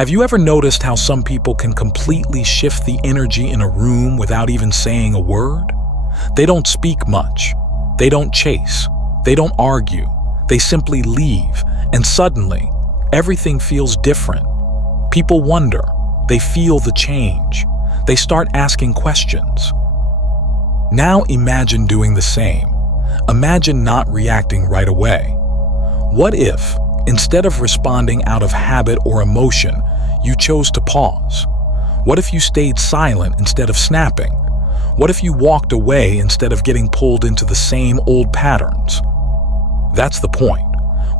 Have you ever noticed how some people can completely shift the energy in a room without even saying a word? They don't speak much. They don't chase. They don't argue. They simply leave, and suddenly, everything feels different. People wonder. They feel the change. They start asking questions. Now imagine doing the same. Imagine not reacting right away. What if, instead of responding out of habit or emotion, you chose to pause? What if you stayed silent instead of snapping? What if you walked away instead of getting pulled into the same old patterns? That's the point.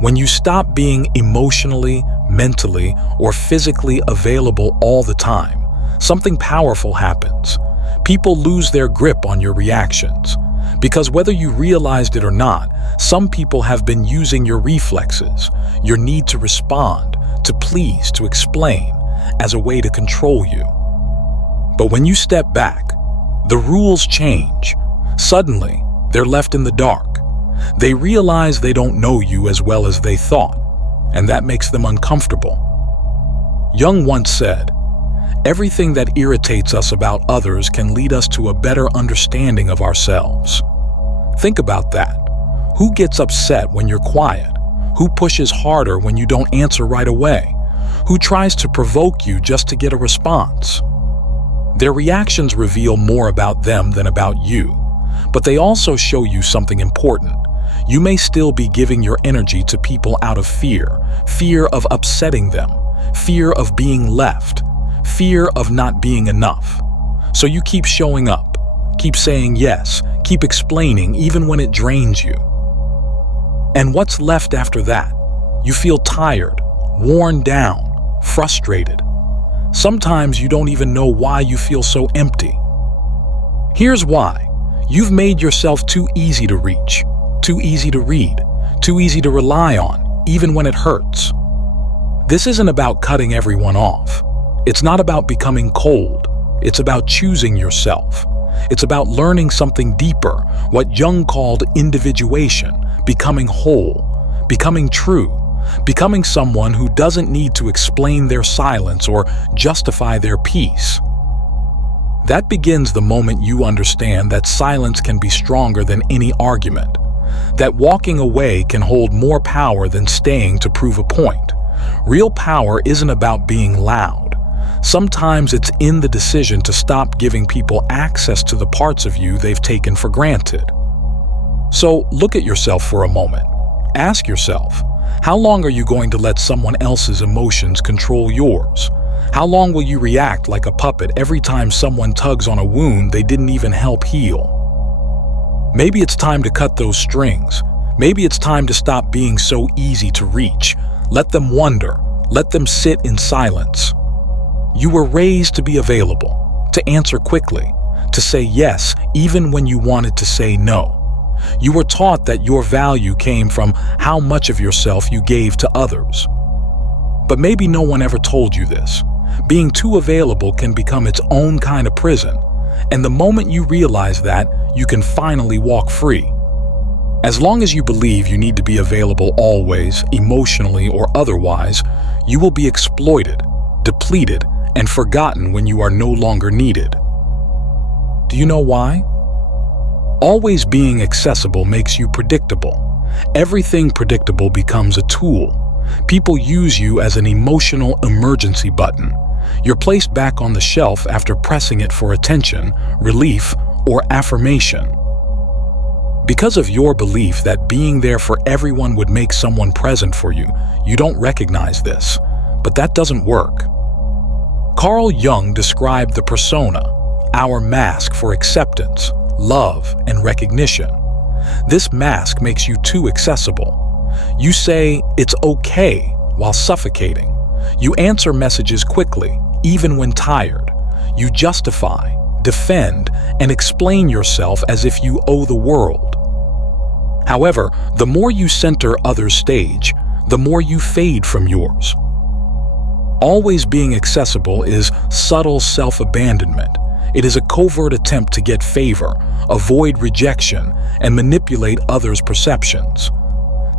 When you stop being emotionally, mentally, or physically available all the time, something powerful happens. People lose their grip on your reactions. Because whether you realized it or not, some people have been using your reflexes, your need to respond, to please, to explain, as a way to control you. But when you step back, the rules change. Suddenly, they're left in the dark. They realize they don't know you as well as they thought, and that makes them uncomfortable. Jung once said, "Everything that irritates us about others can lead us to a better understanding of ourselves." Think about that. Who gets upset when you're quiet? Who pushes harder when you don't answer right away? Who tries to provoke you just to get a response? Their reactions reveal more about them than about you, but they also show you something important. You may still be giving your energy to people out of fear of upsetting them, fear of being left, fear of not being enough. So you keep showing up, keep saying yes, keep explaining even when it drains you. And what's left after that? You feel tired, worn down, frustrated. Sometimes you don't even know why you feel so empty. Here's why. You've made yourself too easy to reach, too easy to read, too easy to rely on, even when it hurts. This isn't about cutting everyone off. It's not about becoming cold. It's about choosing yourself. It's about learning something deeper, what Jung called individuation, becoming whole, becoming true, becoming someone who doesn't need to explain their silence or justify their peace. That begins the moment you understand that silence can be stronger than any argument, that walking away can hold more power than staying to prove a point. Real power isn't about being loud. Sometimes it's in the decision to stop giving people access to the parts of you they've taken for granted. So look at yourself for a moment. Ask yourself, how long are you going to let someone else's emotions control yours? How long will you react like a puppet every time someone tugs on a wound they didn't even help heal? Maybe it's time to cut those strings. Maybe it's time to stop being so easy to reach. Let them wonder. Let them sit in silence. You were raised to be available, to answer quickly, to say yes even when you wanted to say no. You were taught that your value came from how much of yourself you gave to others. But maybe no one ever told you this. Being too available can become its own kind of prison, and the moment you realize that, you can finally walk free. As long as you believe you need to be available always, emotionally or otherwise, you will be exploited, depleted, and forgotten when you are no longer needed. Do you know why? Always being accessible makes you predictable. Everything predictable becomes a tool. People use you as an emotional emergency button. You're placed back on the shelf after pressing it for attention, relief, or affirmation. Because of your belief that being there for everyone would make someone present for you, you don't recognize this. But that doesn't work. Carl Jung described the persona, our mask for acceptance, love, and recognition. This mask makes you too accessible. You say, "It's okay," while suffocating. You answer messages quickly, even when tired. You justify, defend, and explain yourself as if you owe the world. However, the more you center others' stage, the more you fade from yours. Always being accessible is subtle self-abandonment. It is a covert attempt to get favor, avoid rejection, and manipulate others' perceptions.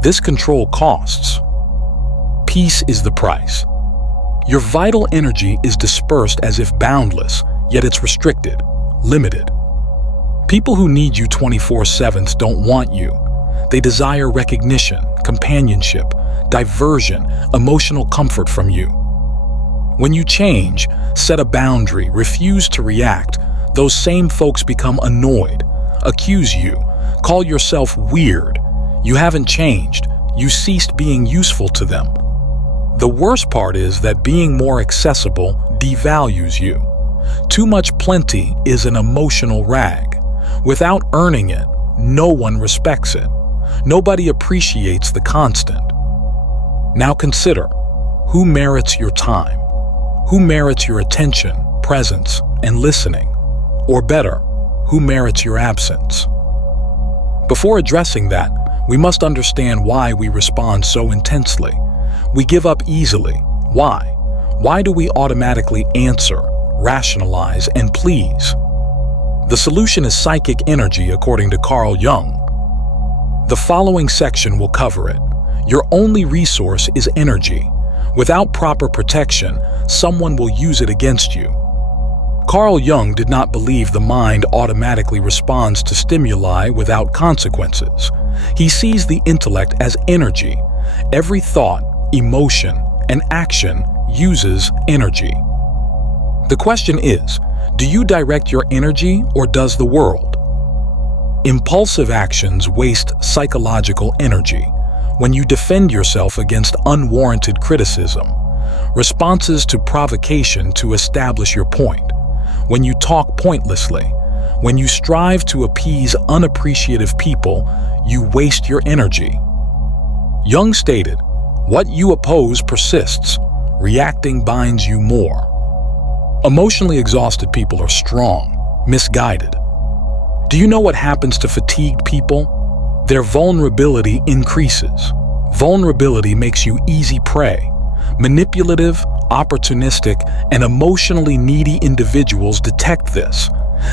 This control costs. Peace is the price. Your vital energy is dispersed as if boundless, yet it's restricted, limited. People who need you 24/7 don't want you. They desire recognition, companionship, diversion, emotional comfort from you. When you change, set a boundary, refuse to react, those same folks become annoyed, accuse you, call yourself weird. You haven't changed. You ceased being useful to them. The worst part is that being more accessible devalues you. Too much plenty is an emotional rag. Without earning it, no one respects it. Nobody appreciates the constant. Now consider, who merits your time? Who merits your attention, presence, and listening? Or better, who merits your absence? Before addressing that, we must understand why we respond so intensely. We give up easily. Why? Why do we automatically answer, rationalize, and please? The solution is psychic energy, according to Carl Jung. The following section will cover it. Your only resource is energy. Without proper protection, someone will use it against you. Carl Jung did not believe the mind automatically responds to stimuli without consequences. He sees the intellect as energy. Every thought, emotion, and action uses energy. The question is, do you direct your energy or does the world? Impulsive actions waste psychological energy. When you defend yourself against unwarranted criticism, responses to provocation to establish your point, when you talk pointlessly, when you strive to appease unappreciative people, you waste your energy. Jung stated, "What you oppose persists. Reacting binds you more." Emotionally exhausted people are strong, misguided. Do you know what happens to fatigued people? Their vulnerability increases. Vulnerability makes you easy prey. Manipulative, opportunistic, and emotionally needy individuals detect this.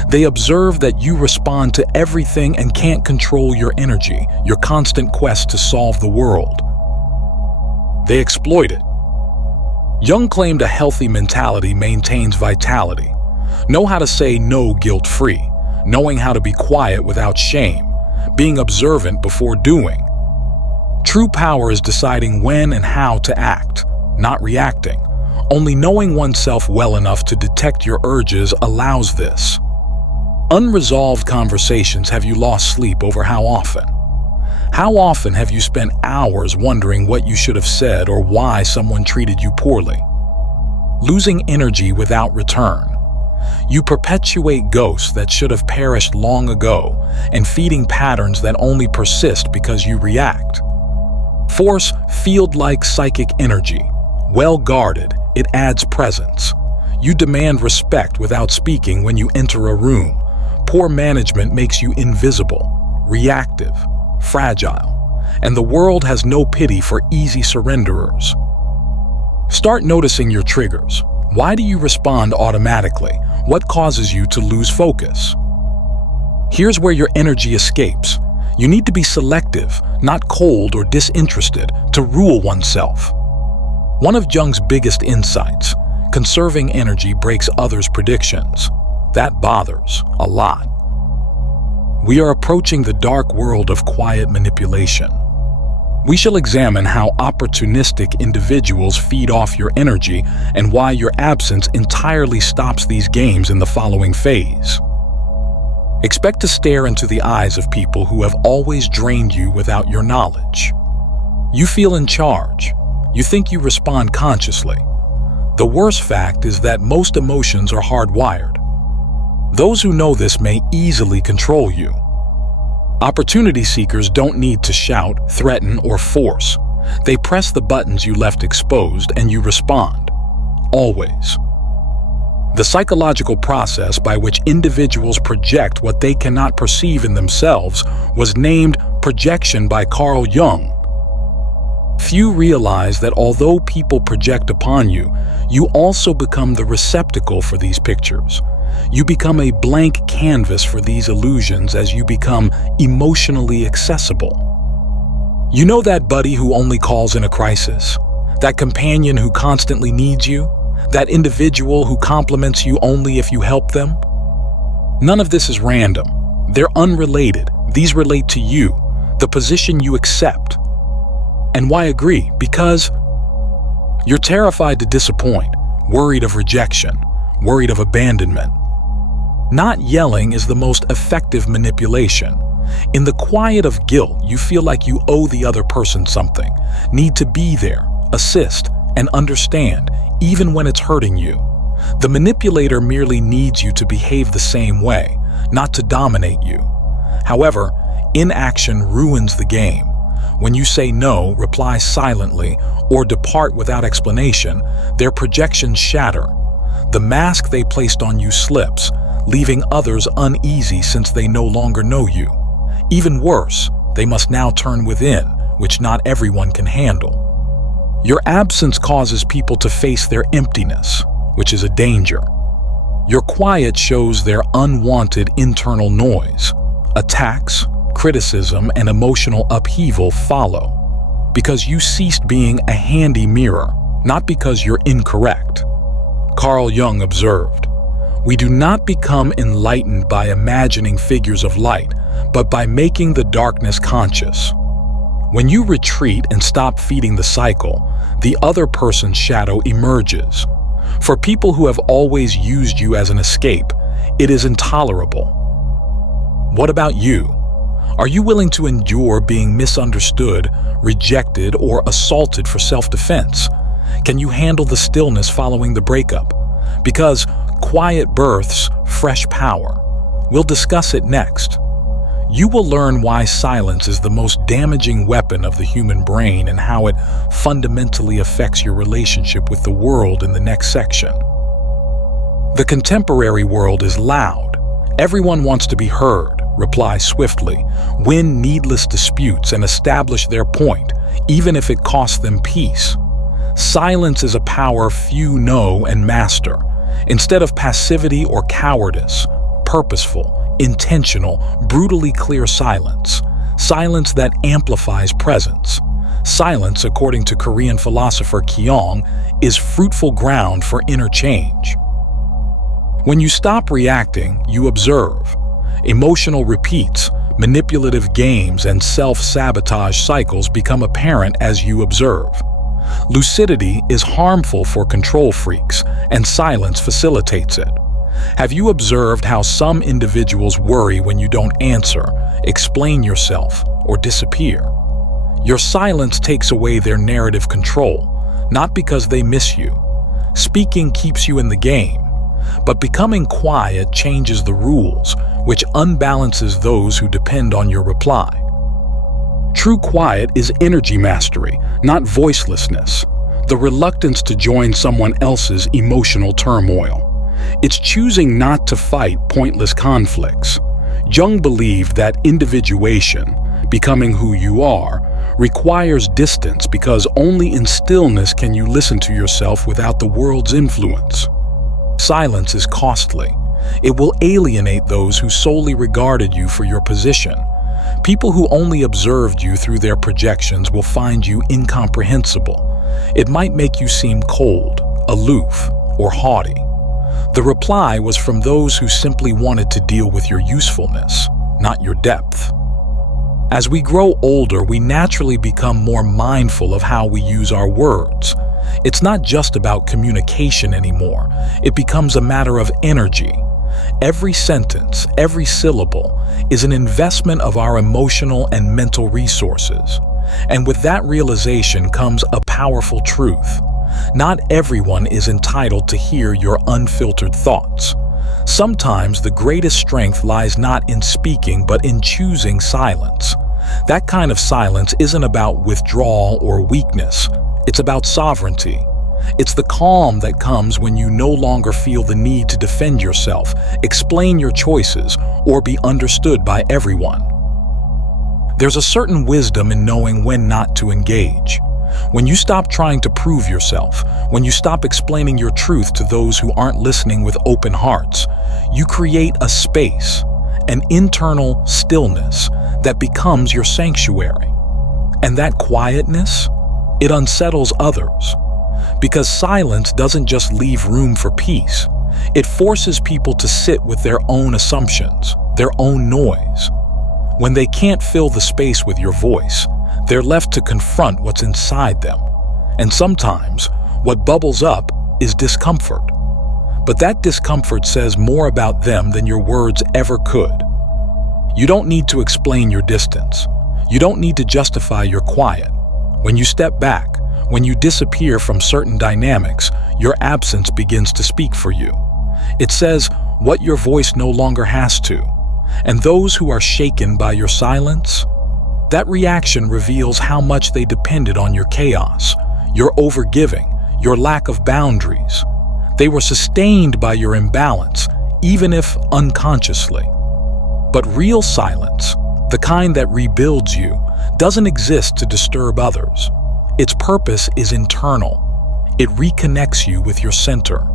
They observe that you respond to everything and can't control your energy, your constant quest to solve the world. They exploit it. Jung claimed a healthy mentality maintains vitality. Know how to say no guilt-free, knowing how to be quiet without shame, being observant before doing. True power is deciding when and how to act, not reacting. Only knowing oneself well enough to detect your urges allows this. Unresolved conversations have you lost sleep over how often? How often have you spent hours wondering what you should have said or why someone treated you poorly? Losing energy without return. You perpetuate ghosts that should have perished long ago and feeding patterns that only persist because you react. Force field-like psychic energy. Well guarded, it adds presence. You demand respect without speaking when you enter a room. Poor management makes you invisible, reactive, fragile, and the world has no pity for easy surrenderers. Start noticing your triggers. Why do you respond automatically? What causes you to lose focus? Here's where your energy escapes. You need to be selective, not cold or disinterested, to rule oneself. One of Jung's biggest insights, conserving energy breaks others' predictions. That bothers a lot. We are approaching the dark world of quiet manipulation. We shall examine how opportunistic individuals feed off your energy and why your absence entirely stops these games in the following phase. Expect to stare into the eyes of people who have always drained you without your knowledge. You feel in charge. You think you respond consciously. The worst fact is that most emotions are hardwired. Those who know this may easily control you. Opportunity seekers don't need to shout, threaten, or force. They press the buttons you left exposed and you respond. Always. The psychological process by which individuals project what they cannot perceive in themselves was named projection by Carl Jung. Few realize that although people project upon you, you also become the receptacle for these pictures. You become a blank canvas for these illusions as you become emotionally accessible. You know that buddy who only calls in a crisis? That companion who constantly needs you? That individual who compliments you only if you help them? None of this is random. They're unrelated. These relate to you, the position you accept. And why agree? Because you're terrified to disappoint, worried of rejection, worried of abandonment. Not yelling is the most effective manipulation. In the quiet of guilt, you feel like you owe the other person something, need to be there, assist, and understand, even when it's hurting you. The manipulator merely needs you to behave the same way, not to dominate you. However, inaction ruins the game. When you say no, reply silently, or depart without explanation, their projections shatter. The mask they placed on you slips, leaving others uneasy since they no longer know you. Even worse, they must now turn within, which not everyone can handle. Your absence causes people to face their emptiness, which is a danger. Your quiet shows their unwanted internal noise. Attacks, criticism, and emotional upheaval follow, because you ceased being a handy mirror, not because you're incorrect. Carl Jung observed, "We do not become enlightened by imagining figures of light, but by making the darkness conscious." When you retreat and stop feeding the cycle, the other person's shadow emerges. For people who have always used you as an escape, it is intolerable. What about you? Are you willing to endure being misunderstood, rejected, or assaulted for self-defense? Can you handle the stillness following the breakup? Because quiet births fresh power. We'll discuss it next. You will learn why silence is the most damaging weapon of the human brain and how it fundamentally affects your relationship with the world in the next section. The contemporary world is loud. Everyone wants to be heard, reply swiftly, win needless disputes, and establish their point, even if it costs them peace. Silence is a power few know and master. Instead of passivity or cowardice, purposeful, intentional, brutally clear silence. Silence that amplifies presence. Silence, according to Korean philosopher Jung, is fruitful ground for inner change. When you stop reacting, you observe. Emotional repeats, manipulative games, and self-sabotage cycles become apparent as you observe. Lucidity is harmful for control freaks, and silence facilitates it. Have you observed how some individuals worry when you don't answer, explain yourself, or disappear? Your silence takes away their narrative control, not because they miss you. Speaking keeps you in the game, but becoming quiet changes the rules, which unbalances those who depend on your reply. True quiet is energy mastery, not voicelessness, the reluctance to join someone else's emotional turmoil. It's choosing not to fight pointless conflicts. Jung believed that individuation, becoming who you are, requires distance because only in stillness can you listen to yourself without the world's influence. Silence is costly. It will alienate those who solely regarded you for your position. People who only observed you through their projections will find you incomprehensible. It might make you seem cold, aloof, or haughty. The reply was from those who simply wanted to deal with your usefulness, not your depth. As we grow older, we naturally become more mindful of how we use our words. It's not just about communication anymore. It becomes a matter of energy. Every sentence, every syllable, is an investment of our emotional and mental resources. And with that realization comes a powerful truth. Not everyone is entitled to hear your unfiltered thoughts. Sometimes the greatest strength lies not in speaking, but in choosing silence. That kind of silence isn't about withdrawal or weakness. It's about sovereignty. It's the calm that comes when you no longer feel the need to defend yourself, explain your choices, or be understood by everyone. There's a certain wisdom in knowing when not to engage. When you stop trying to prove yourself, when you stop explaining your truth to those who aren't listening with open hearts, you create a space, an internal stillness that becomes your sanctuary. And that quietness, It unsettles others. Because silence doesn't just leave room for peace. It forces people to sit with their own assumptions, their own noise. When they can't fill the space with your voice, they're left to confront what's inside them. And sometimes, what bubbles up is discomfort. But that discomfort says more about them than your words ever could. You don't need to explain your distance. You don't need to justify your quiet. When you step back, when you disappear from certain dynamics, your absence begins to speak for you. It says what your voice no longer has to. And those who are shaken by your silence, that reaction reveals how much they depended on your chaos, your overgiving, your lack of boundaries. They were sustained by your imbalance, even if unconsciously. But real silence, the kind that rebuilds you, doesn't exist to disturb others. Its purpose is internal. It reconnects you with your center.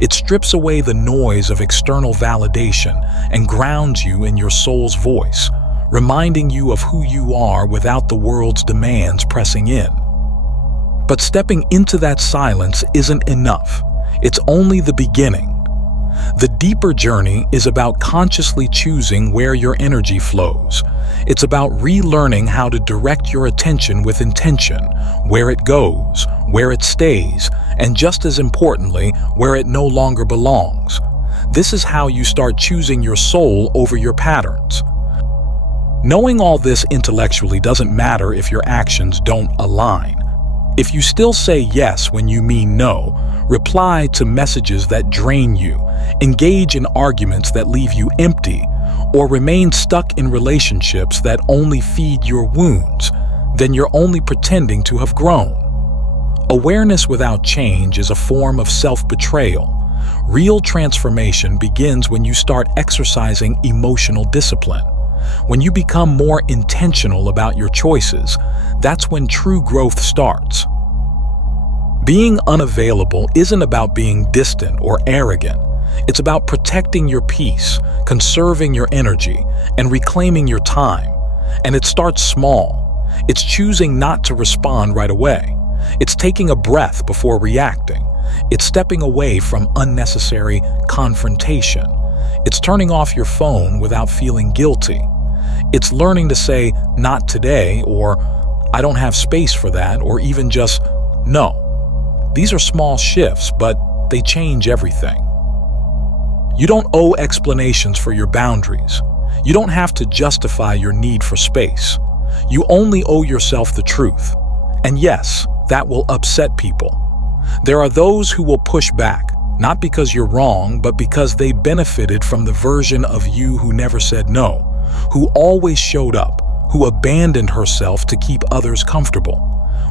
It strips away the noise of external validation and grounds you in your soul's voice, reminding you of who you are without the world's demands pressing in. But stepping into that silence isn't enough. It's only the beginning. The deeper journey is about consciously choosing where your energy flows. It's about relearning how to direct your attention with intention, where it goes, where it stays, and just as importantly, where it no longer belongs. This is how you start choosing your soul over your patterns. Knowing all this intellectually doesn't matter if your actions don't align. If you still say yes when you mean no, reply to messages that drain you, engage in arguments that leave you empty, or remain stuck in relationships that only feed your wounds, then you're only pretending to have grown. Awareness without change is a form of self-betrayal. Real transformation begins when you start exercising emotional discipline. When you become more intentional about your choices, that's when true growth starts. Being unavailable isn't about being distant or arrogant. It's about protecting your peace, conserving your energy, and reclaiming your time. And it starts small. It's choosing not to respond right away. It's taking a breath before reacting. It's stepping away from unnecessary confrontation. It's turning off your phone without feeling guilty. It's learning to say, "Not today," or "I don't have space for that," or even just "No." These are small shifts, but they change everything. You don't owe explanations for your boundaries. You don't have to justify your need for space. You only owe yourself the truth. And yes, that will upset people. There are those who will push back, not because you're wrong, but because they benefited from the version of you who never said no, who always showed up, who abandoned herself to keep others comfortable.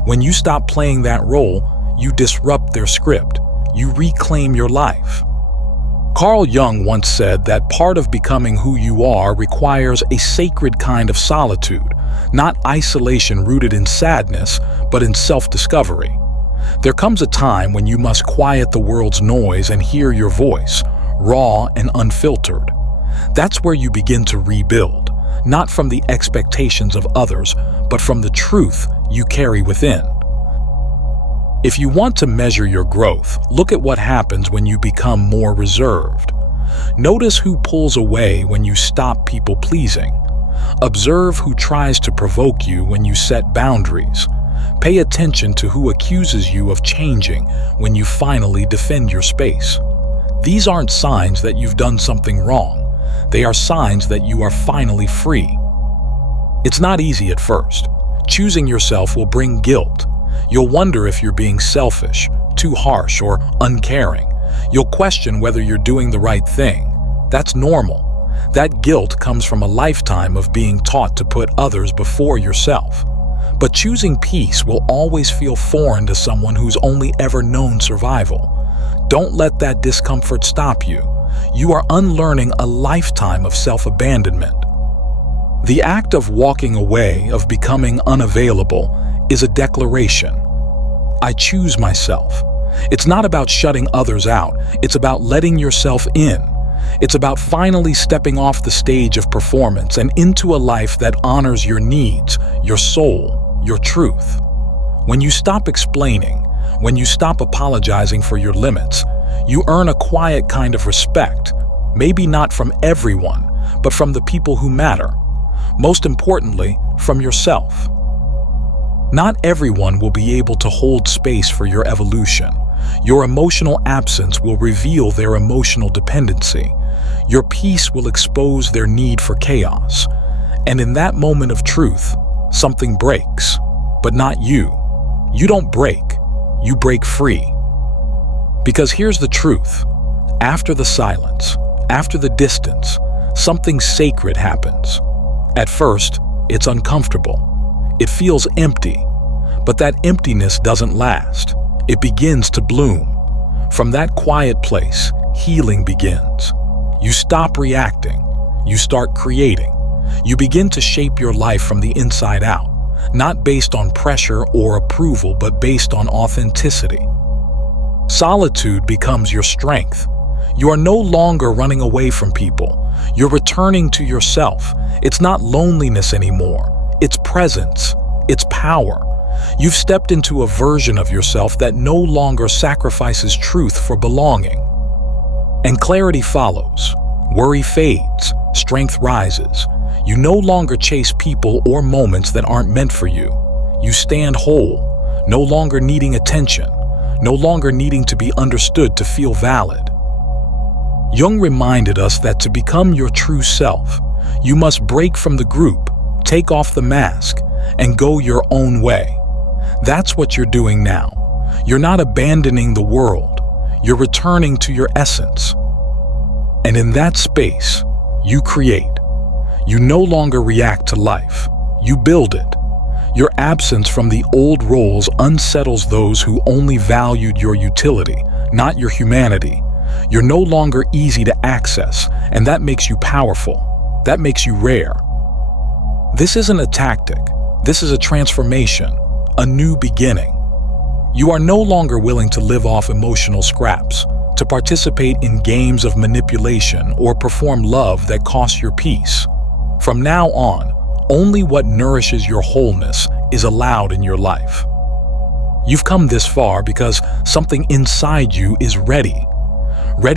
When you stop playing that role, you disrupt their script. You reclaim your life. Carl Jung once said that part of becoming who you are requires a sacred kind of solitude, not isolation rooted in sadness, but in self-discovery. There comes a time when you must quiet the world's noise and hear your voice, raw and unfiltered. That's where you begin to rebuild, not from the expectations of others, but from the truth you carry within. If you want to measure your growth, look at what happens when you become more reserved. Notice who pulls away when you stop people-pleasing. Observe who tries to provoke you when you set boundaries. Pay attention to who accuses you of changing when you finally defend your space. These aren't signs that you've done something wrong. They are signs that you are finally free. It's not easy at first. Choosing yourself will bring guilt. You'll wonder if you're being selfish, too harsh, or uncaring. You'll question whether you're doing the right thing. That's normal. That guilt comes from a lifetime of being taught to put others before yourself. But choosing peace will always feel foreign to someone who's only ever known survival. Don't let that discomfort stop you. You are unlearning a lifetime of self-abandonment. The act of walking away, of becoming unavailable, is a declaration. I choose myself. It's not about shutting others out. It's about letting yourself in. It's about finally stepping off the stage of performance and into a life that honors your needs, your soul, your truth. When you stop explaining, when you stop apologizing for your limits, you earn a quiet kind of respect, maybe not from everyone, but from the people who matter. Most importantly, from yourself. Not everyone will be able to hold space for your evolution. Your emotional absence will reveal their emotional dependency. Your peace will expose their need for chaos. And in that moment of truth, something breaks, but not you. You don't break, you break free. Because here's the truth. After the silence, after the distance, something sacred happens. At first, it's uncomfortable. It feels empty. But that emptiness doesn't last. It begins to bloom. From that quiet place, healing begins. You stop reacting. You start creating. You begin to shape your life from the inside out, not based on pressure or approval, but based on authenticity. Solitude becomes your strength. You are no longer running away from people. You're returning to yourself. It's not loneliness anymore. It's presence. It's power. You've stepped into a version of yourself that no longer sacrifices truth for belonging. And clarity follows. Worry fades. Strength rises. You no longer chase people or moments that aren't meant for you. You stand whole, no longer needing attention, no longer needing to be understood to feel valid. Jung reminded us that to become your true self, you must break from the group, take off the mask, and go your own way. That's what you're doing now. You're not abandoning the world. You're returning to your essence. And in that space, you create. You no longer react to life. You build it. Your absence from the old roles unsettles those who only valued your utility, not your humanity. You're no longer easy to access, and that makes you powerful. That makes you rare. This isn't a tactic. This is a transformation, a new beginning. You are no longer willing to live off emotional scraps, to participate in games of manipulation or perform love that costs your peace. From now on, only what nourishes your wholeness is allowed in your life. You've come this far because something inside you is ready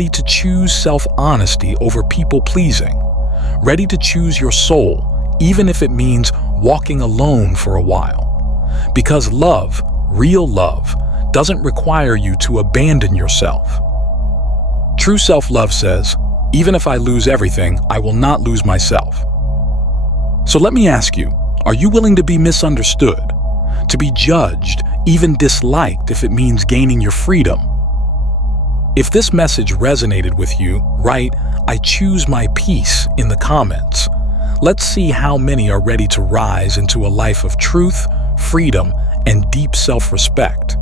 to choose self-honesty over people-pleasing, ready to choose your soul, even if it means walking alone for a while. Because love, real love, doesn't require you to abandon yourself. True self-love says, even if I lose everything, I will not lose myself. So let me ask you, are you willing to be misunderstood, to be judged, even disliked if it means gaining your freedom? If this message resonated with you, write, "I choose my peace" in the comments. Let's see how many are ready to rise into a life of truth, freedom, and deep self-respect.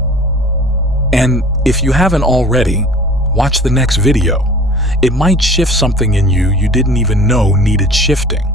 And if you haven't already, watch the next video. It might shift something in you didn't even know needed shifting.